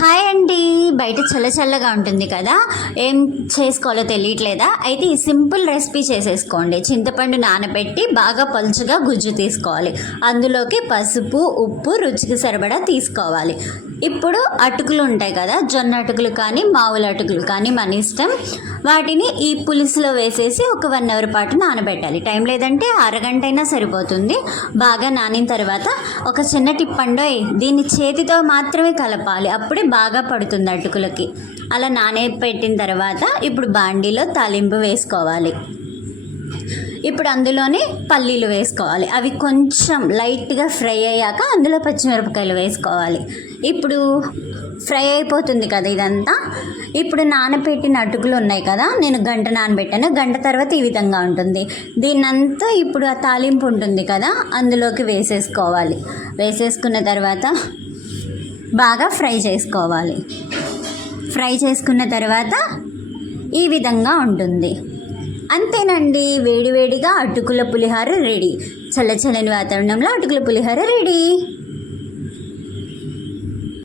Hi అండి. బయట చల్లగా ఉంటుంది కదా, ఏం చేసుకోవాలో తెలియట్లేదా? అయితే ఈ సింపుల్ రెసిపీ చేసేసుకోండి. చింతపండు నానబెట్టి బాగా పలుచగా గుజ్జు తీసుకోవాలి. అందులోకి పసుపు, ఉప్పు రుచికి సరిపడా తీసుకోవాలి. ఇప్పుడు అటుకులు ఉంటాయి కదా, జొన్న అటుకులు కానీ మామూలు అటుకులు కానీ మన ఇష్టం. వాటిని ఈ పులుసులో వేసేసి ఒక 1 అవర్ పాటు నానబెట్టాలి. టైం లేదంటే అరగంట అయినా సరిపోతుంది. బాగా నానిన తర్వాత ఒక చిన్న టిప్ అండోయ్, దీన్ని చేతితో మాత్రమే కలపాలి, అప్పుడే బాగా పడుతుంది అటుకులకి. అలా నానబెట్టిన తర్వాత ఇప్పుడు బాండీలో తాలింపు వేసుకోవాలి. ఇప్పుడు అందులోనే పల్లీలు వేసుకోవాలి. అవి కొంచెం లైట్గా ఫ్రై అయ్యాక అందులో పచ్చిమిరపకాయలు వేసుకోవాలి. ఇప్పుడు ఫ్రై అయిపోతుంది కదా ఇదంతా. ఇప్పుడు నానబెట్టిన అటుకులు ఉన్నాయి కదా, నేను గంట నానబెట్టాను. గంట తర్వాత ఈ విధంగా ఉంటుంది. దీన్నంతా ఇప్పుడు ఆ తాలింపు ఉంటుంది కదా అందులోకి వేసేసుకోవాలి. వేసేసుకున్న తర్వాత బాగా ఫ్రై చేసుకోవాలి. ఫ్రై చేసుకున్న తర్వాత ఈ విధంగా ఉంటుంది. అంతేనండి, వేడివేడిగా అటుకుల పులిహోర రెడీ. చల్లని వాతావరణంలో అటుకుల పులిహోర రెడీ.